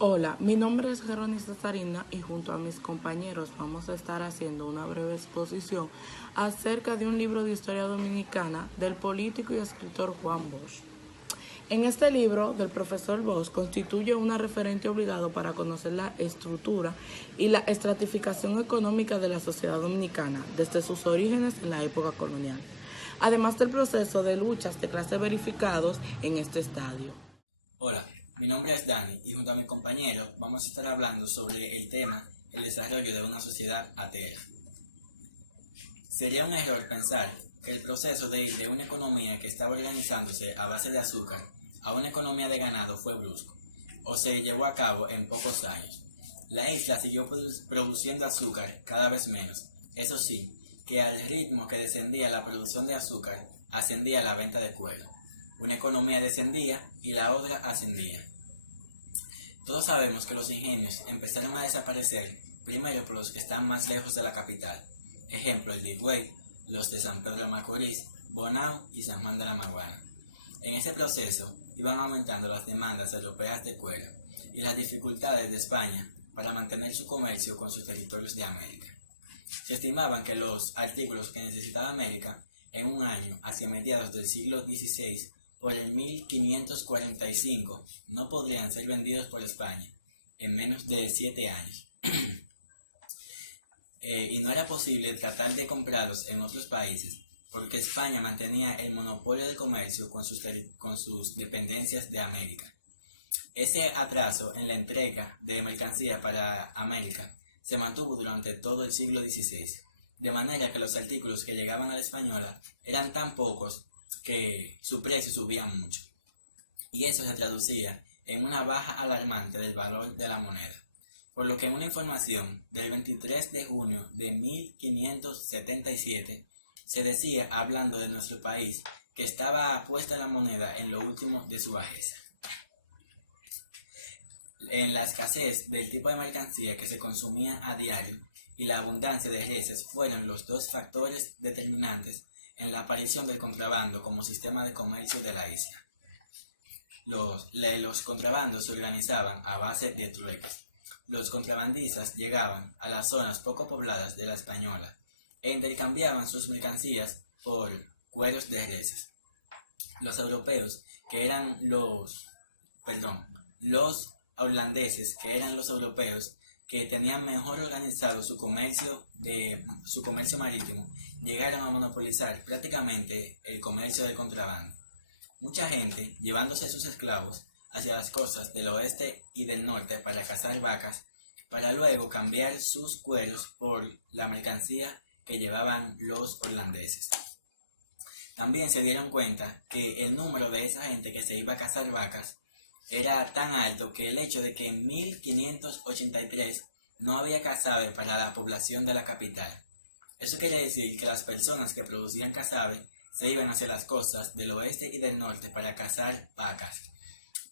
Hola, mi nombre es Jerónimo Cesarina y junto a mis compañeros vamos a estar haciendo una breve exposición acerca de un libro de historia dominicana del político y escritor Juan Bosch. En este libro del profesor Bosch constituye una referente obligado para conocer la estructura y la estratificación económica de la sociedad dominicana desde sus orígenes en la época colonial, además del proceso de luchas de clase verificados en este estadio. Hola, mi nombre es Dani y junto a mi compañero vamos a estar hablando sobre el tema el desarrollo de una sociedad atea. Sería un error pensar que el proceso de ir de una economía que estaba organizándose a base de azúcar a una economía de ganado fue brusco, o se llevó a cabo en pocos años. La isla siguió produciendo azúcar cada vez menos, eso sí, que al ritmo que descendía la producción de azúcar, ascendía la venta de cuero. Una economía descendía y la otra ascendía. Todos sabemos que los ingenios empezaron a desaparecer primero por los que están más lejos de la capital. Ejemplo, el de Higüey, los de San Pedro de Macorís, Bonao y San Juan de la Maguana. En ese proceso iban aumentando las demandas europeas de cuero y las dificultades de España para mantener su comercio con sus territorios de América. Se estimaban que los artículos que necesitaba América en un año, hacia mediados del siglo XVI, por el 1545, no podrían ser vendidos por España en menos de 7 años. Y no era posible tratar de comprarlos en otros países porque España mantenía el monopolio del comercio con sus dependencias de América. Ese atraso en la entrega de mercancía para América se mantuvo durante todo el siglo XVI, de manera que los artículos que llegaban a la española eran tan pocos que su precio subía mucho, y eso se traducía en una baja alarmante del valor de la moneda, por lo que en una información del 23 de junio de 1577 se decía, hablando de nuestro país, que estaba puesta la moneda en lo último de su bajeza. En la escasez del tipo de mercancía que se consumía a diario y la abundancia de reses fueron los dos factores determinantes en la aparición del contrabando como sistema de comercio de la isla. Los contrabandos se organizaban a base de trueques. Los contrabandistas llegaban a las zonas poco pobladas de la Española e intercambiaban sus mercancías por cueros de reses. Los europeos, que eran los holandeses, que eran los europeos que tenían mejor organizado su comercio marítimo, llegaron a monopolizar prácticamente el comercio del contrabando. Mucha gente llevándose sus esclavos hacia las costas del oeste y del norte para cazar vacas, para luego cambiar sus cueros por la mercancía que llevaban los holandeses. También se dieron cuenta que el número de esa gente que se iba a cazar vacas era tan alto que el hecho de que en 1583 no había cazabe para la población de la capital. Eso quiere decir que las personas que producían cazabe se iban hacia las costas del oeste y del norte para cazar vacas,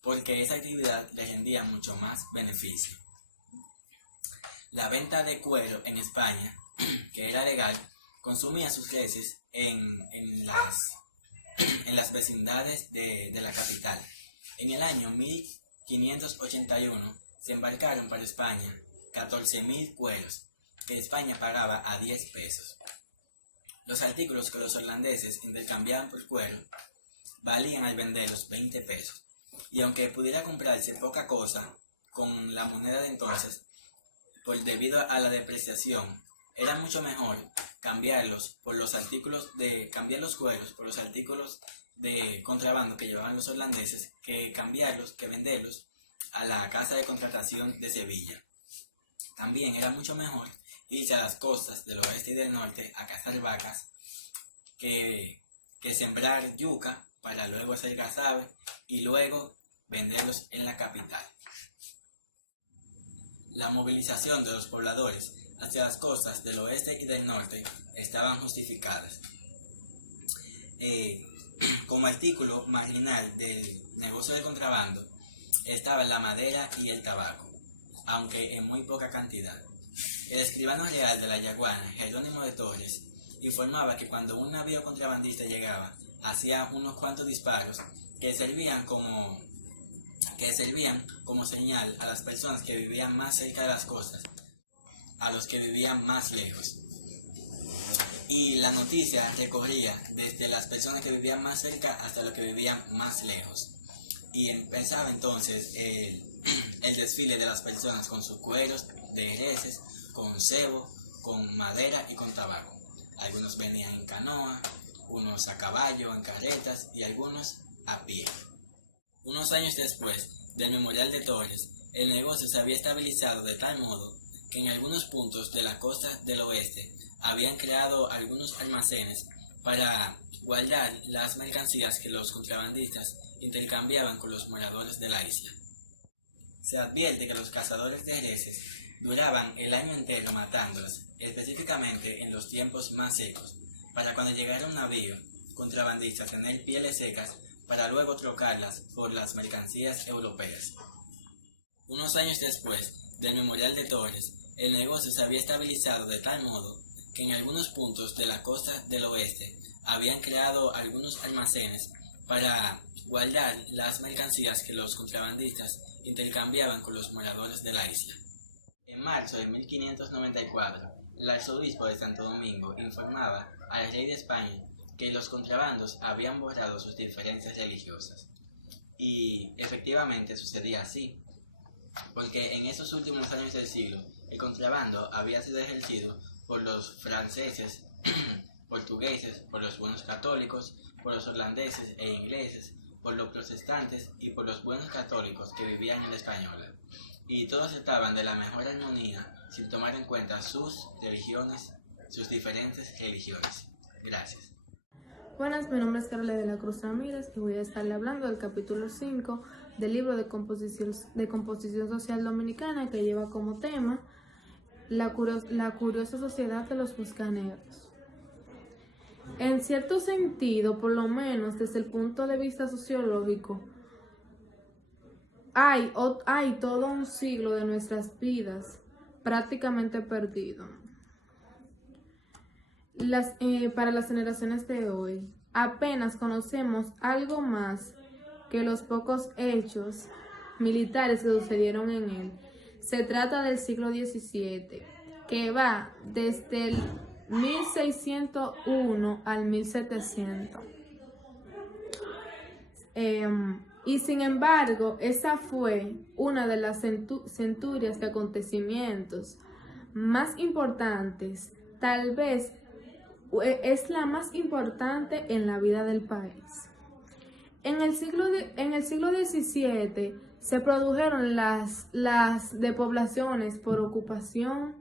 porque esa actividad les rendía mucho más beneficio. La venta de cuero en España, que era legal, consumía sus reses en las vecindades de la capital. En el año 1581 se embarcaron para España 14.000 cueros, que España pagaba a 10 pesos. Los artículos que los holandeses intercambiaban por cuero valían al venderlos 20 pesos, y aunque pudiera comprarse poca cosa con la moneda de entonces, debido a la depreciación, era mucho mejor cambiar los cueros por los artículos de contrabando que llevaban los holandeses que venderlos a la casa de contratación de Sevilla. También era mucho mejor irse a las costas del oeste y del norte a cazar vacas que sembrar yuca para luego hacer cazabe y luego venderlos en la capital. La movilización de los pobladores hacia las costas del oeste y del norte estaban justificadas. Como artículo marginal del negocio del contrabando estaba la madera y el tabaco, aunque en muy poca cantidad. El escribano real de la Yaguana, Jerónimo de Torres, informaba que cuando un navío contrabandista llegaba, hacía unos cuantos disparos que servían como que servían como señal a las personas que vivían más cerca de las costas, a los que vivían más lejos. Y la noticia recorría desde las personas que vivían más cerca hasta los que vivían más lejos. Y empezaba entonces el desfile de las personas con sus cueros de reses, con cebo, con madera y con tabaco. Algunos venían en canoa, unos a caballo, en carretas y algunos a pie. Unos años después del Memorial de Torres, el negocio se había estabilizado de tal modo que en algunos puntos de la costa del oeste habían creado algunos almacenes para guardar las mercancías que los contrabandistas intercambiaban con los moradores de la isla. Se advierte que los cazadores de reses duraban el año entero matándolas, específicamente en los tiempos más secos, para cuando llegara un navío contrabandista tener pieles secas para luego trocarlas por las mercancías europeas. Unos años después del Memorial de Torres, el negocio se había estabilizado de tal modo que en algunos puntos de la costa del oeste habían creado algunos almacenes para guardar las mercancías que los contrabandistas intercambiaban con los moradores de la isla. En marzo de 1594, el arzobispo de Santo Domingo informaba al rey de España que los contrabandos habían borrado sus diferencias religiosas. Y efectivamente sucedía así, porque en esos últimos años del siglo, el contrabando había sido ejercido por los franceses, portugueses, por los buenos católicos, por los holandeses e ingleses, por los protestantes y por los buenos católicos que vivían en la Española. Y todos estaban de la mejor armonía sin tomar en cuenta sus religiones, sus diferentes religiones. Gracias. Buenas, mi nombre es Carla de la Cruz Ramírez y voy a estarle hablando del capítulo 5 del libro de composición social dominicana, que lleva como tema la curiosa sociedad de los buscaneros. En cierto sentido, por lo menos desde el punto de vista sociológico, hay todo un siglo de nuestras vidas prácticamente perdido. Para las generaciones de hoy, apenas conocemos algo más que los pocos hechos militares que sucedieron en él. Se trata del siglo XVII, que va desde el 1601 al 1700. Y sin embargo, esa fue una de las centurias de acontecimientos más importantes, tal vez es la más importante en la vida del país. En el siglo XVII se produjeron las despoblaciones por ocupación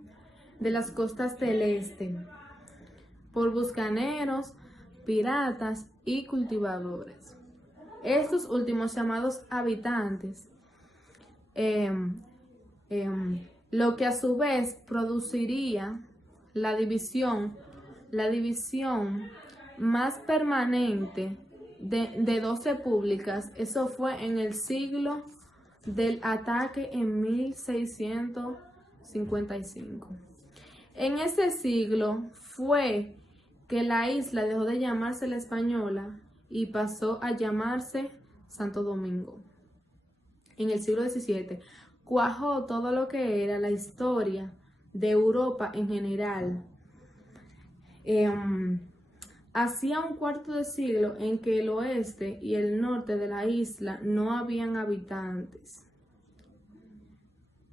de las costas del este, por buscaneros, piratas y cultivadores. Estos últimos llamados habitantes, lo que a su vez produciría la división más permanente de dos repúblicas. Eso fue en el siglo del ataque en 1655. En ese siglo fue que la isla dejó de llamarse La Española y pasó a llamarse Santo Domingo. En el siglo XVII cuajó todo lo que era la historia de Europa en general. Hacía un cuarto de siglo en que el oeste y el norte de la isla no habían habitantes.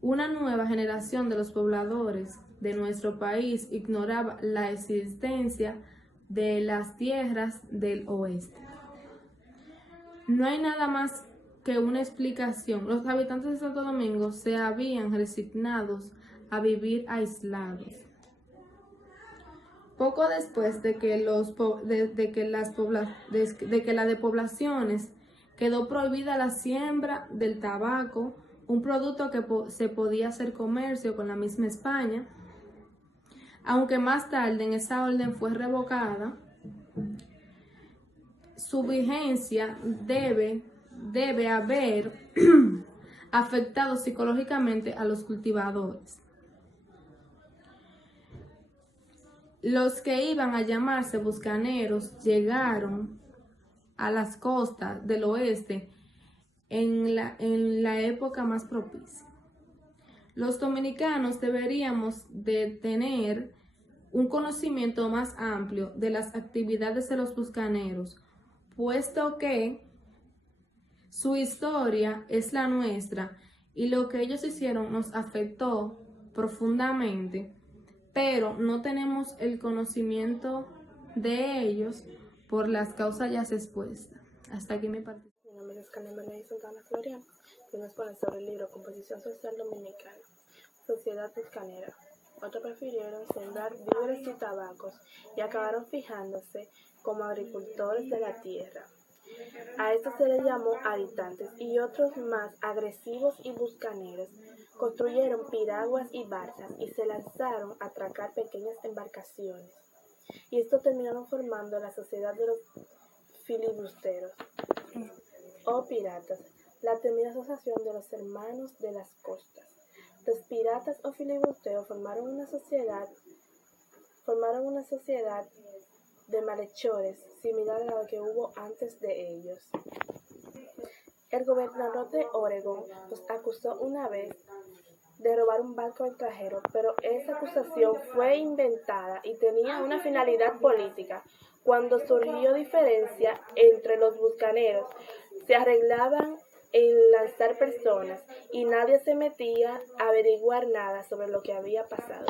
Una nueva generación de los pobladores de nuestro país ignoraba la existencia de las tierras del oeste. No hay nada más que una explicación. Los habitantes de Santo Domingo se habían resignado a vivir aislados. Poco después de que las despoblaciones quedó prohibida la siembra del tabaco, un producto que se podía hacer comercio con la misma España, aunque más tarde en esa orden fue revocada. Su vigencia debe haber afectado psicológicamente a los cultivadores. Los que iban a llamarse buscaneros llegaron a las costas del oeste en la época más propicia. Los dominicanos deberíamos de tener un conocimiento más amplio de las actividades de los bucaneros, puesto que su historia es la nuestra y lo que ellos hicieron nos afectó profundamente, pero no tenemos el conocimiento de ellos por las causas ya expuestas. Hasta aquí mi parte. Mi nombre es Carmen Benedict Santana Florian, y nos pone sobre el libro Composición Social Dominicana, Sociedad Buscanera. Otros prefirieron sembrar víveres y tabacos y acabaron fijándose como agricultores de la tierra. A estos se les llamó habitantes y otros más agresivos y buscaneros. Construyeron piraguas y barcas y se lanzaron a atracar pequeñas embarcaciones. Y estos terminaron formando la sociedad de los filibusteros o piratas, la temida asociación de los hermanos de las costas. Los piratas o filibusteros formaron una sociedad de malhechores similar a la que hubo antes de ellos. El gobernador de Oregón los acusó una vez de robar un barco extranjero, pero esa acusación fue inventada y tenía una finalidad política. Cuando surgió diferencia entre los bucaneros, se arreglaban en lanzar personas y nadie se metía a averiguar nada sobre lo que había pasado.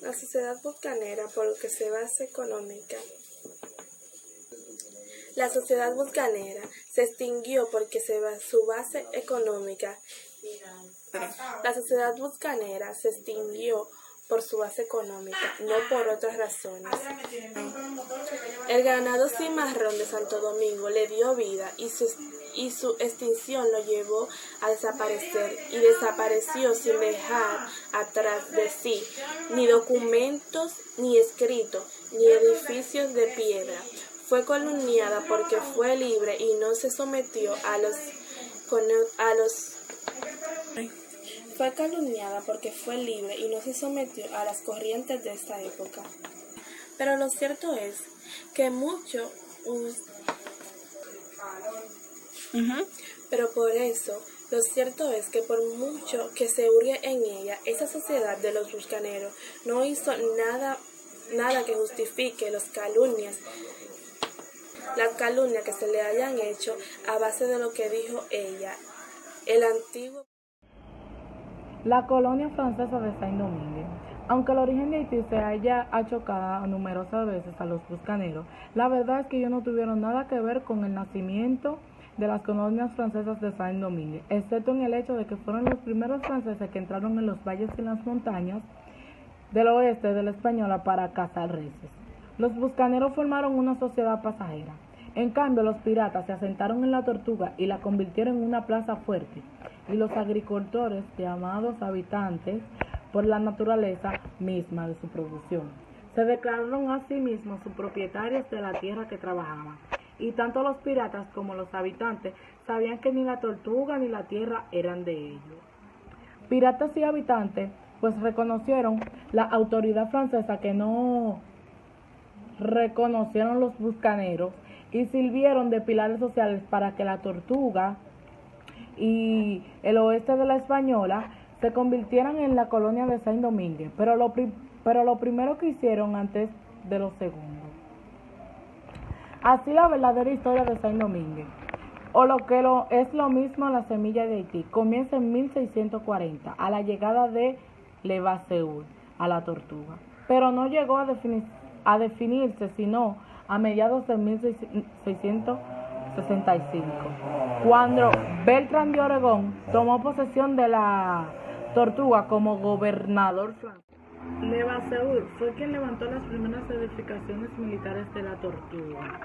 La sociedad bucanera, por lo que se basa económica. La sociedad bucanera se extinguió porque su base económica. La sociedad bucanera se extinguió por su base económica, no por otras razones. El ganado cimarrón de Santo Domingo le dio vida y su extinción lo llevó a desaparecer y desapareció sin dejar atrás de sí ni documentos, ni escritos, ni edificios de piedra. Fue calumniada porque fue libre y no se sometió a las corrientes de esta época. Pero lo cierto es que por mucho que se hurgue en ella, esa sociedad de los bucaneros no hizo nada que justifique las calumnias que se le hayan hecho a base de lo que dijo ella. La colonia francesa de Saint-Domingue. Aunque el origen de Haití se haya achocado numerosas veces a los bucaneros, la verdad es que ellos no tuvieron nada que ver con el nacimiento de las colonias francesas de Saint-Domingue, excepto en el hecho de que fueron los primeros franceses que entraron en los valles y las montañas del oeste de la Española para cazar reses. Los bucaneros formaron una sociedad pasajera. En cambio, los piratas se asentaron en la Tortuga y la convirtieron en una plaza fuerte, y los agricultores, llamados habitantes por la naturaleza misma de su producción, se declararon a sí mismos sus propietarios de la tierra que trabajaban, y tanto los piratas como los habitantes sabían que ni la Tortuga ni la tierra eran de ellos. Piratas y habitantes pues reconocieron la autoridad francesa que no reconocieron los bucaneros y sirvieron de pilares sociales para que la Tortuga y el oeste de la Española se convirtieran en la colonia de Saint-Domingue, pero lo primero que hicieron antes de lo segundo. Así la verdadera historia de Saint-Domingue, o lo que es lo mismo la semilla de Haití, comienza en 1640 a la llegada de Levasseur a la Tortuga, pero no llegó a definirse sino a mediados de 1665, cuando Beltrán de Oregón tomó posesión de la Tortuga como gobernador francés. Levasseur fue quien levantó las primeras edificaciones militares de la Tortuga.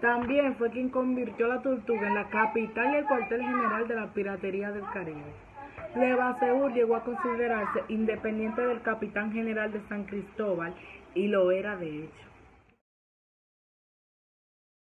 También fue quien convirtió a la Tortuga en la capital y el cuartel general de la piratería del Caribe. Levasseur llegó a considerarse independiente del capitán general de San Cristóbal y lo era de hecho.